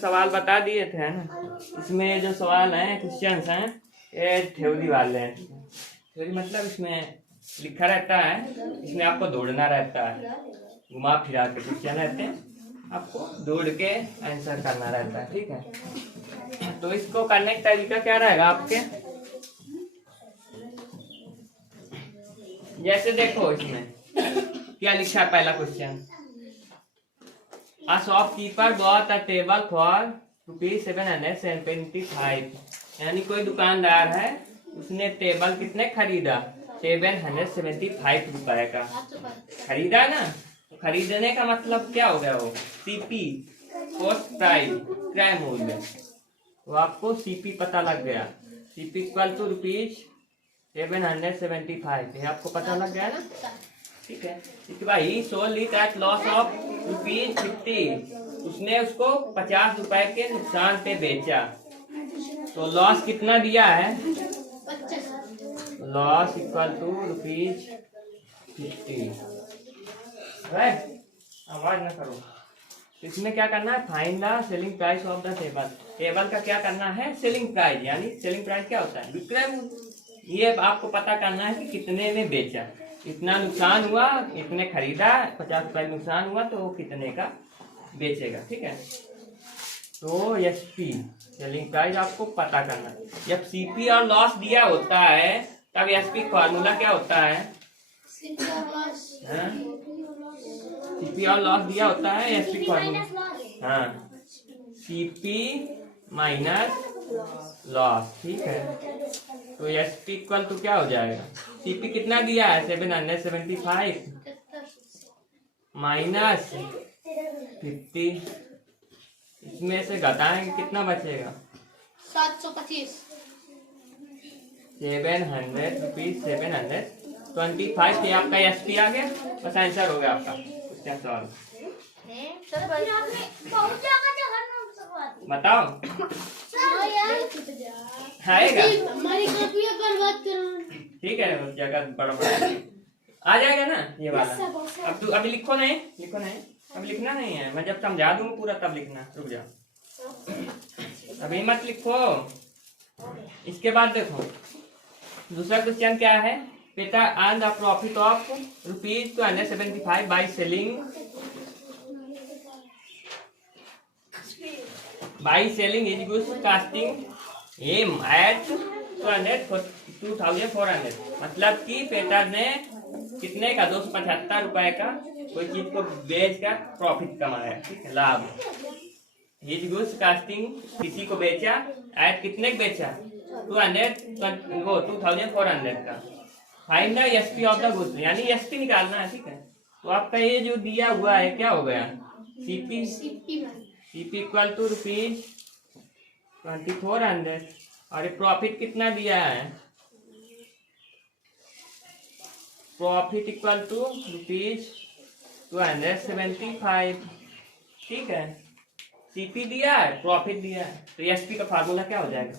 सवाल बता दिए थे ना, इसमें जो सवाल हैं क्वेश्चंस हैं ये थ्योरी वाले हैं। थ्योरी मतलब इसमें लिखा रहता है, इसमें आपको दौड़ना रहता है, घुमा फिरा के क्वेश्चन रहते हैं, आपको दौड़ के आंसर करना रहता है। ठीक है, तो इसको करने का तरीका क्या रहेगा आपके, जैसे देखो इसमें क्या लिखा है। पहला question, A shopkeeper bought a table for ₹775। यानी कोई दुकानदार है, उसने टेबल कितने खरीदा, 775 रुपए का खरीदा ना। तो खरीदने का मतलब क्या हो गया, वो सीपी, कॉस्ट प्राइस, क्रय मूल्य। तो आपको सीपी पता लग गया, सीपी इक्वल टू ₹775, ये आपको पता लग गया ना। ठीक है, इसके बाद ही sold it at loss of ₹50, उसने उसको 50 रुपए के नुकसान पे बेचा। तो लॉस कितना दिया है, लॉस इक्वल टू ₹50। राइट, आवाज ना करो। इसमें क्या करना है, find the selling price of the table. Table का क्या करना है, सेलिंग प्राइस, यानी सेलिंग प्राइस क्या होता है, विक्रय मूल्य। ये आपको पता करना है कि कितने में बेचा, इतना नुकसान हुआ, इतने खरीदा, 50 रुपए नुकसान हुआ, तो वो कितने का बेचेगा। ठीक है, तो एसपी सेलिंग प्राइस आपको पता करना है। जब सीपी और लॉस दिया होता है तब एसपी फॉर्मूला क्या होता है, सीपी और लॉस दिया होता है, एसपी फॉर्मूला, हाँ, सीपी माइनस लॉस। ठीक है, तो एसपी इक्वल तो क्या हो जाएगा, सीपी कितना दिया है 775 माइनस 50, इसमें से घटाएंगे कितना बचेगा, 725। 700 रुपीज, 725। ये आपका एसपी आ गया, बस आंसर हो गया आपका क्वेश्चन सॉल्व। बताओ आएगा, ठीक है, जगह बड़ा बड़ा आ जाएगा ना ये वाला। अब तू अभी लिखो नहीं, लिखो नहीं, अब लिखना नहीं है, मैं जब समझा दूंगा पूरा तब लिखना, रुक जाओ अभी मत लिखो। इसके बाद देखो दूसरा क्वेश्चन क्या है, PETA earn the profit of ₹275 by selling his goods casting him at 2400। मतलब कि पेटर ने कितने का, 275 रुपए का कोई चीज को बेच कर प्रॉफिट कमाया। ठीक है, लाभ। हिज गुड्स कास्टिंग, किसी को बेचा, एट कितने का बेचा, 2400 का। Find the SP of the goods, यानी एसपी निकालना है। ठीक है, तो आपका ये जो दिया हुआ है क्या हो गया, सीपी, सीपी इक्वल टू ₹2400, और प्रॉफिट कितना दिया है, प्रॉफिट इक्वल टू ₹275। ठीक है, सीपी दिया है, प्रॉफिट दिया है, तो एसपी का फार्मूला क्या हो जाएगा,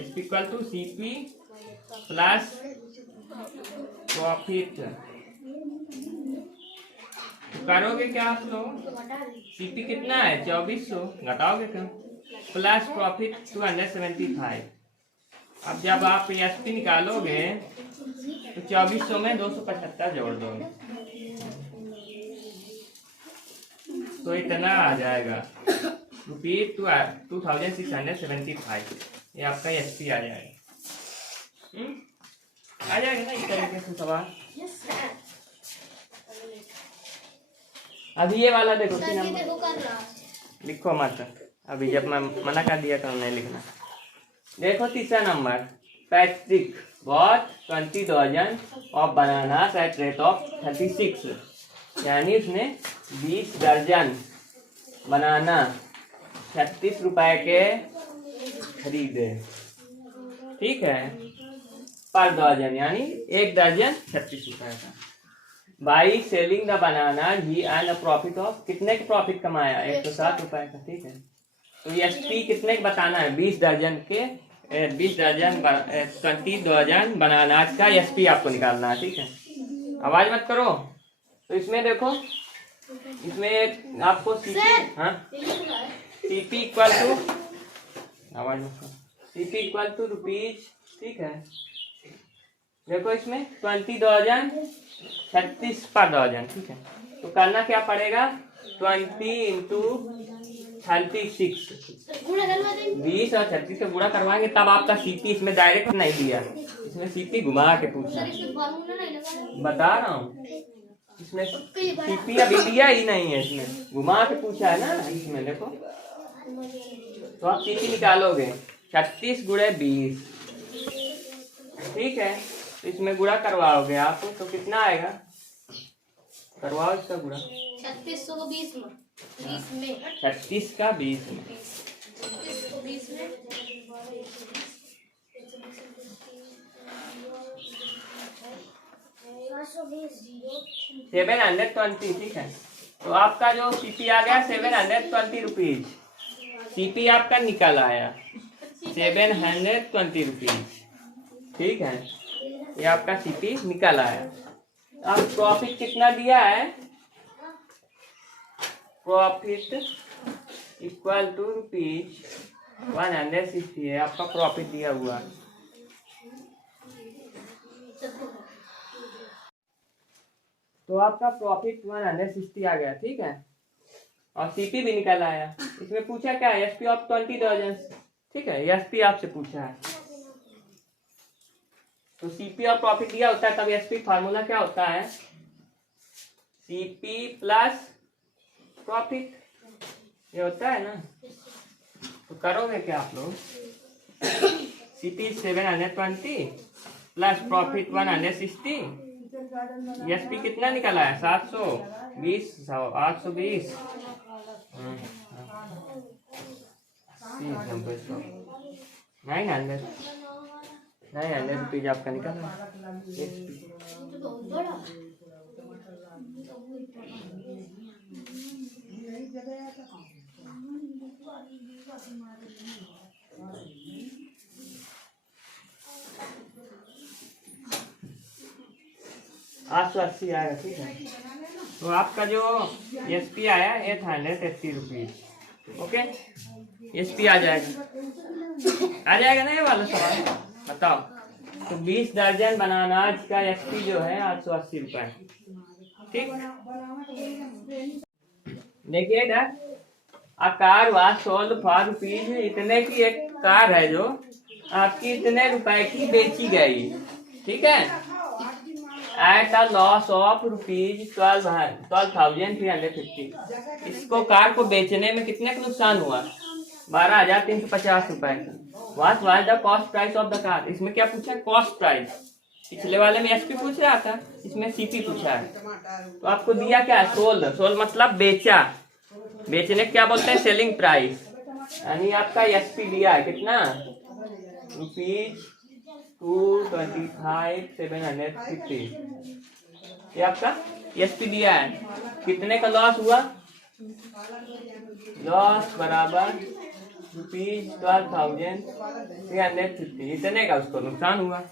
SP equal to CP plus profit. करोगे क्या आप लोग, सीपी कितना है 2400, घटाओगे क्या, प्लस प्रॉफिट 275। अब जब आप एसपी निकालोगे तो 2400 में 275 जोड़ दोगे, तो इतना आ जाएगा ₹2675। ये आपका एसपी आ जाएगा। आ जाएगा ना इस तरीके से सवाल। अभी ये वाला देखो, लिखो मत, अभी जब मैं मना कर दिया तो नहीं लिखना। देखो तीसरा number, Patrick bought 20 dozen of bananas at rate of 36। यानी उसने 20 दर्जन बनाना 36 रुपए के खरीदे। ठीक है, पर दर्जन, यानी एक दर्जन 36 रुपए का। By selling the banana he earn a profit of, कितने का प्रॉफिट कमाया, 107 रुपए का। ठीक है, तो एसपी कितने का बताना है, 20 दर्जन के 20 दर्जन 20 दर्जन बनानास का एसपी आपको निकालना है। ठीक है, आवाज मत करो। तो इसमें देखो इसमें आपको सीपी, हाँ सीपी इक्वल टू, आवाज सीपी इक्वल टू रुपीज, ठीक है। देखो इसमें 20,000 36 पर डजन, ठीक है। तो करना क्या पड़ेगा, 20 इंटू 36, 20 और 36 का गुणा करवाएंगे तब आपका सीपी, इसमें डायरेक्ट नहीं दिया, इसमें सीपी घुमा के पूछा, बता रहा हूँ। इसमें सीपी अभी दिया ही नहीं है, इसमें घुमा के पूछा है ना। इसमें देखो तो आप सीपी निकालोगे 36 गुणे 20, ठीक है। तो इसमें गुणा करवाओगे आप तो कितना आएगा, करवाओ इसका गुणा। 36 को 20 में, 20 में 36 का 20 में, 36 को 20 में 720, ठीक है। तो आपका जो सीपी आ गया 720 रुपीज, सीपी आपका निकल आया 720 रुपीज, ठीक है। ये आपका सीपी निकल आया। अब प्रॉफिट कितना दिया है, प्रॉफिट इक्वल टू रुपीज 160 है आपका प्रॉफिट दिया हुआ। तो आपका प्रॉफिट 160 आ गया, ठीक है। और सीपी भी निकल आया। इसमें पूछा क्या है, एसपी ऑफ 20,000, ठीक है, एसपी आपसे पूछा है। तो सीपी और प्रॉफिट दिया होता है तब एसपी फार्मूला क्या होता है, सीपी प्लस प्रॉफिट, ये होता है ना। तो करोगे क्या आप लोग, सीपी 720 प्लस प्रॉफिट 160, एसपी कितना निकला है 720, 820, 900 रुपीज आपका निकला है। $880 आएगा, ठीक है। तो आपका जो एसपी आया 880 रुपीज, ओके। एसपी आ जाएगा ना ये वाला सवाल, बताओ। तो 20 दर्जन बनानाज का एसपी जो है 880 रुपए, ठीक। देखिए इधर a car was sold for rupees, इतने की एक कार है जो आपकी इतने रुपए की बेची गई, ठीक है। At a loss of rupees 12,350, इसको कार को बेचने में कितने का नुकसान हुआ, 12,350 रुपए का। What was the cost price of the car, इसमें क्या पूछा, कॉस्ट प्राइस। पिछले वाले में एसपी पूछ रहा था, इसमें सीपी पूछा है। तो आपको दिया क्या है, सोल्ड, सोल्ड मतलब बेचा, बेचने क्या बोलते हैं, सेलिंग प्राइस। यानी आपका एसपी दिया है कितना, रुपीज 225,750, ये आपका एसपी दिया है। कितने का लॉस हुआ, लॉस बराबर रुपीज 12,350, इतने का उसको नुकसान हुआ।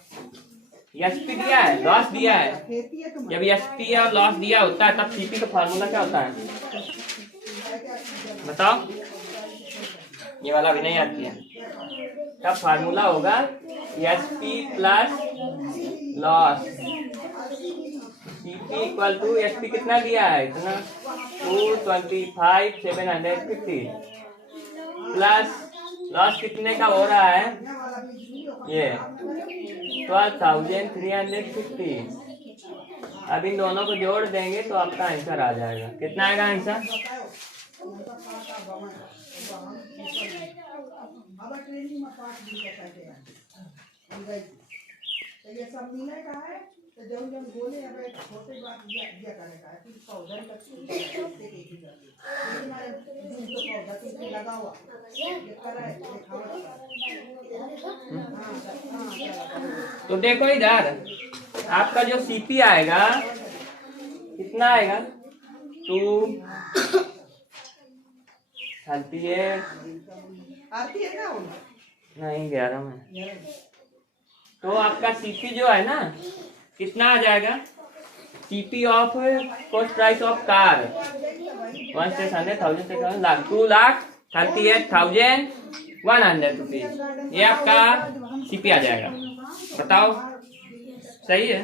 एसपी दिया है, लॉस दिया है। जब एसपी और लॉस दिया होता है तब सीपी का फार्मूला क्या होता है, बताओ। ये वाला भी नहीं आती है, तब फार्मूला होगा SP plus loss, CP equal to SP कितना दिया है, इतना 225,750 प्लस लॉस कितने का हो रहा है, ये 12,350। अब इन दोनों को जोड़ देंगे तो आपका आंसर आ जाएगा। कितना आएगा आंसर, तो देखो इधर आपका जो सीपी आएगा कितना आएगा, 238 नहीं 11 में। तो आपका सीपी जो है ना कितना आ जाएगा, CP of cost price of car 1 से 100,000 से लाख 2,38,100 रुपीज, ये आपका CP आ जाएगा। बताओ सही है।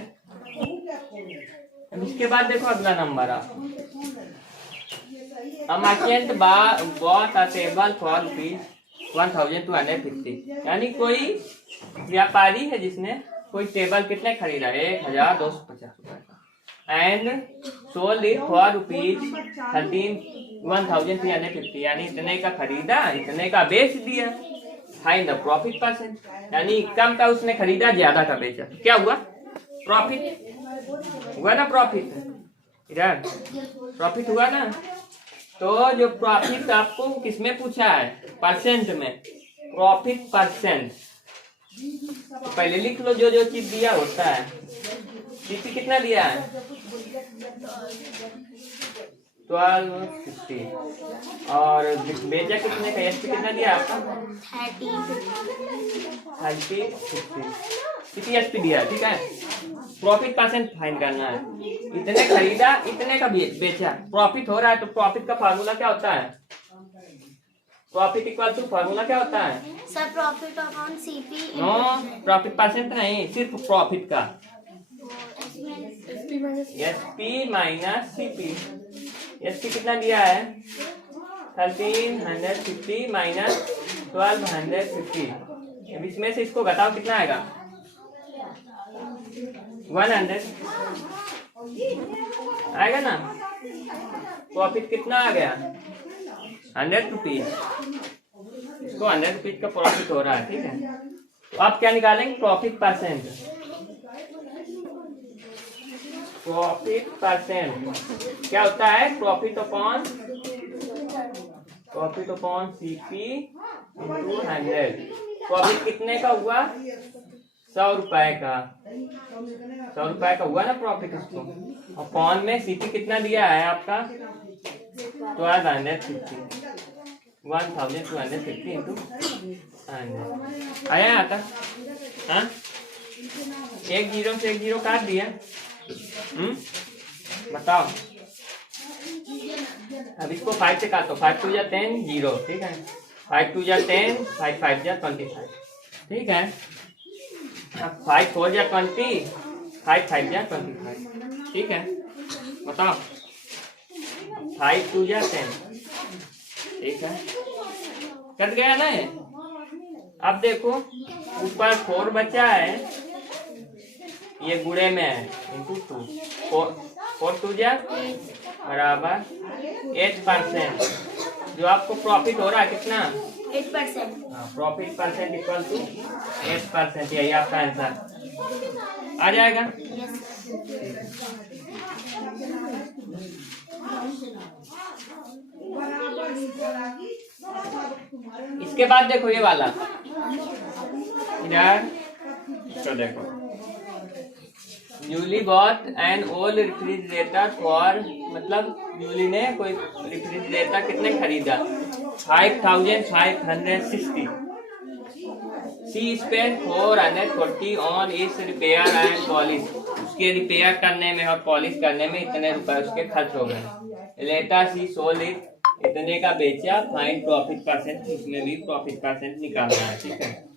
अब इसके बाद देखो अगला नंबर आप, A merchant bought a table for ₹1,250, यानी कोई व्यापारी है जिसने कोई टेबल कितने खरीदा 1,250 रुपए का, एंड सोल्ड इट फॉर ₹1,350, यानी इतने का खरीदा इतने का बेच दिया। फाइंड द प्रॉफिट परसेंट, यानी कम का उसने खरीदा ज्यादा का बेचा, क्या हुआ? प्रॉफिट हुआ ना, प्रॉफिट इधर प्रॉफिट हुआ ना। तो जो प्रॉफिट आपको किसमें पूछा है? परसेंट में, प्रॉफिट परसेंट। तो पहले लिख लो जो जो चीज दिया होता है। सीपी कितना दिया है? 1250, और बेचा कितने का? एसपी कितना दिया आपका? 30 कितनी एसपी दिया, ठीक है। प्रॉफिट परसेंट फाइंड करना है, इतने खरीदा इतने का बेचा, प्रॉफिट हो रहा है। तो प्रॉफिट का फार्मूला क्या होता है? प्रॉफिट इक्वल टू फार्मूला क्या होता है sir? Profit upon CP. No, profit percent नहीं, सिर्फ प्रॉफिट का। SP minus CP. एसपी कितना दिया है? 1350 माइनस 1250। अब इसमें से इसको घटाओ, कितना आएगा? 100 आएगा ना। प्रॉफिट कितना आ गया? 100 रुपीज। इसको 100 रुपीज का प्रॉफिट हो रहा है, ठीक है। तो आप क्या निकालेंगे? Profit percent. प्रॉफिट परसेंट क्या होता है? Profit upon CP into 100। Profit कितने का हुआ? 100 रुपए का। 100 रुपए का हुआ ना प्रॉफिट उसको। अपॉन में सीपी कितना दिया है आपका? 1250, 1250 इंटू 100 आया आता। हाँ, एक जीरो से एक जीरो काट दिया। बताओ। अब इसको 5 से काटो। 5 2 जा 10 0, ठीक है। 5 2 जा 10, 5 5 जा 25, ठीक है। 5 4 जा 20, 5 5 जा 25, ठीक है। बताओ। 5 2 जा 10, ठीक है। कट गया ना ये। अब देखो ऊपर 4 बचा है, ये गुणे में है, इंटू 2। 4 2 जा बराबर 8%। जो आपको प्रॉफिट हो रहा है कितना? 8%। Profit percent equal to 8%। यही आपका आंसर आ जाएगा। इसके बाद देखो ये वाला, इधर इसको देखो। Newly bot an old refrigerator for, मतलब न्यूली ने कोई रेफ्रिजरेटर कितने खरीदा? 5560। सी स्पेंड 440 ऑन इस रिपेयर एंड पॉलिश। उसके रिपेयर करने में और पॉलिश करने में इतने रुपए उसके खर्च हो गए। लेटर सी सोल्ड इट, इतने का बेचा। फाइंड प्रॉफिट परसेंट, इसमें भी प्रॉफिट परसेंट निकालना है, ठीक है।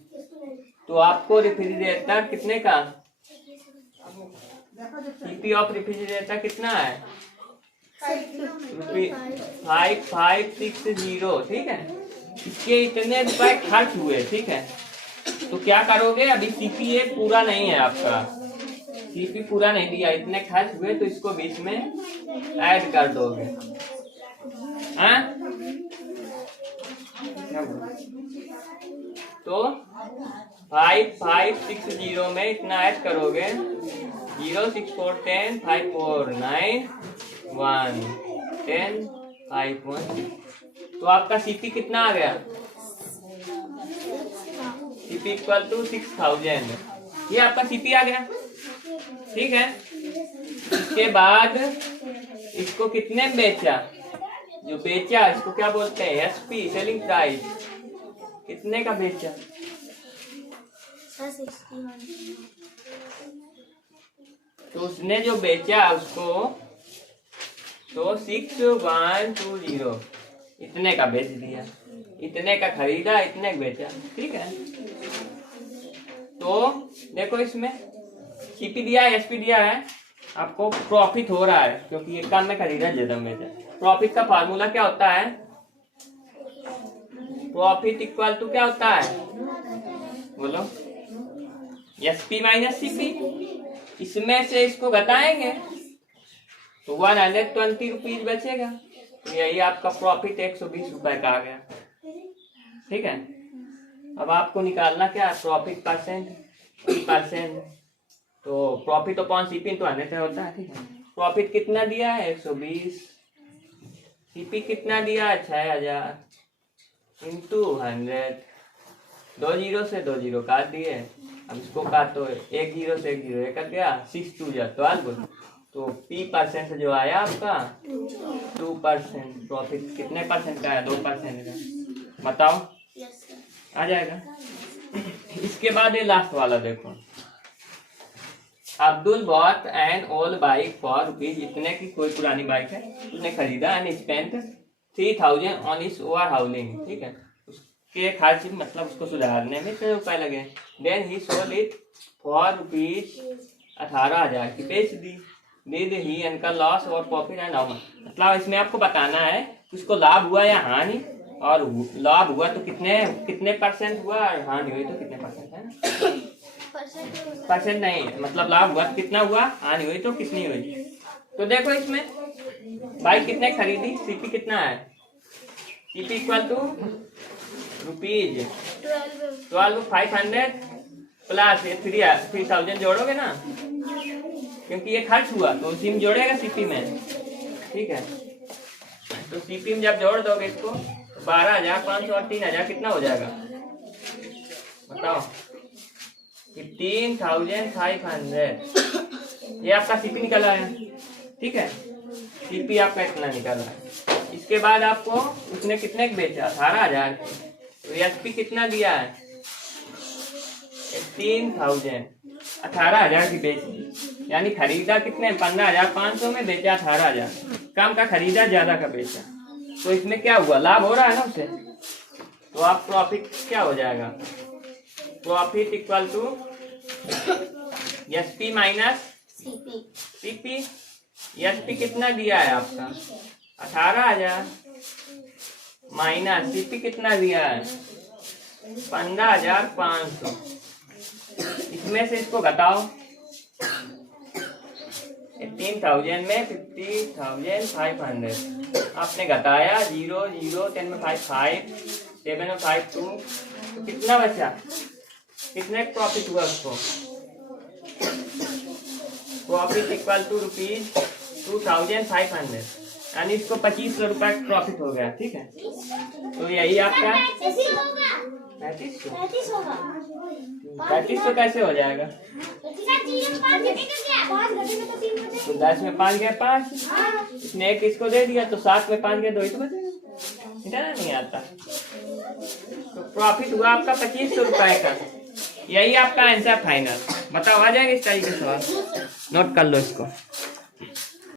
तो आपको रेफ्रिजरेटर कितने का? सीपी ऑफ रेफ्रिजरेटर कितना है? 5560, ठीक है। इसके इतने रुपए खर्च हुए, ठीक है। तो क्या करोगे? अभी सीपी ये पूरा नहीं है आपका, सीपी पूरा नहीं दिया, इतने खर्च हुए, तो इसको बीच में ऐड कर दोगे। हाँ, तो 5560 में इतना ऐड करोगे। 0 6 4 10 5 4 9 1 10 5 1। तो आपका सीपी कितना आ गया? CP equal to 6000। ये आपका सीपी आ गया, ठीक है। इसके बाद इसको कितने में बेचा? जो बेचा इसको क्या बोलते हैं? SP, selling price. कितने का बेचा? 61। तो उसने जो बेचा उसको तो 6120 इतने का बेच दिया, इतने का खरीदा, इतने का बेचा। ठीक है, तो देखो इसमें सीपी दिया है, एसपी दिया है, आपको प्रॉफिट हो रहा है क्योंकि ये काम में खरीदा ज्यादा बेचा। प्रॉफिट का फार्मूला क्या होता है? प्रॉफिट इक्वल टू क्या होता है बोलो? SP minus CP. इसमें से इसको घटाएंगे तो 120 रुपीज बचेगा। तो यही आपका प्रॉफिट 120 रुपए का आ गया। ठीक है, अब आपको निकालना क्या है? Profit percent. तो प्रॉफिट अपॉन सीपी तो 100 होता है। ठीक है, प्रॉफिट कितना दिया है? 120। सीपी कितना दिया है? 6000 इंटू 100। 2 जीरो से 2 जीरो काट दिए। अब इसको काटो, 1 जीरो से 1 जीरो कट गया, 6 2 जा 12। तो पी परसेंट जो आया आपका 2%। प्रॉफिट कितने परसेंट का है? 2% का। बताओ, आ जाएगा। इसके बाद ये लास्ट वाला देखो, Abdul bot an old bike for rupees. इतने की कोई पुरानी बाइक है, उसने खरीदा एंड स्पेंट 3000 ऑन इस ओवर हाउलिंग। ठीक है, उसके खर्च मतलब उसको सुधारने में 3 रुपए लगे। Then he sold it for rupees 18000 की बेच दी। डिड ही इनका लॉस और प्रॉफिट एंड हाउ मच। मतलब इसमें आपको बताना है उसको लाभ हुआ या हानि, और लाभ हुआ तो कितने परसेंट हुआ, और हानि हुई तो कितने परसेंट है ना? परसेंट नहीं, मतलब लाभ हुआ तो कितना हुआ, हानि हुई तो कितनी हुई। तो देखो इसमें बाइक कितने खरीदी, सीपी कितना है? CP equal to rupees 12,500 plus 3000 जोड़ोगे ना, क्योंकि ये खर्च हुआ तो उसी में जोड़ेगा सीपी में। ठीक है, तो सीपी में जब जोड़ दोगे इसको 12,500 और 3,000 कितना हो जाएगा बताओ? 15,500। ये आपका सीपी निकला है। ठीक है, सीपी आपका इतना निकला है। इसके बाद आपको उसने कितने का बेचा? 18,000। तो एसपी कितना दिया है? 18,000। 18,000 की बेच दी, यानी खरीदा कितने? 15,500 में, बेचा 18,000। कम का खरीदा, ज्यादा का बेचा। तो इसमें क्या हुआ? लाभ हो रहा है ना उसे। तो आप प्रॉफिट क्या हो जाएगा? Profit equal to SP minus CP. SP कितना दिया है आपका? 18,000 माइनस सीपी कितना दिया है? 15,500। इसमें से इसको घटाओ, 18,000 में 50,500 आपने घटाया। 0 0 10 में 5 5 7 में 5 2। तो कितना बचा? कितने प्रॉफिट हुआ उसको? प्रॉफिट इक्वल टू रुपीज 2,500, यानी इसको 2500 रुपए प्रॉफिट हो गया। ठीक है, तो यही आपका 3500 कैसे हो जाएगा? तो 10 में 5 गया 5, इसने 1 इसको दे दिया तो 7 में 5 गया 2 ही तो बचेगा। इतना नहीं आता। तो प्रॉफिट हुआ आपका 2500 रुपए का। यही आपका आंसर फाइनल। बताओ, आ जाएगा इस तरीके से सवाल? नोट कर लो इसको।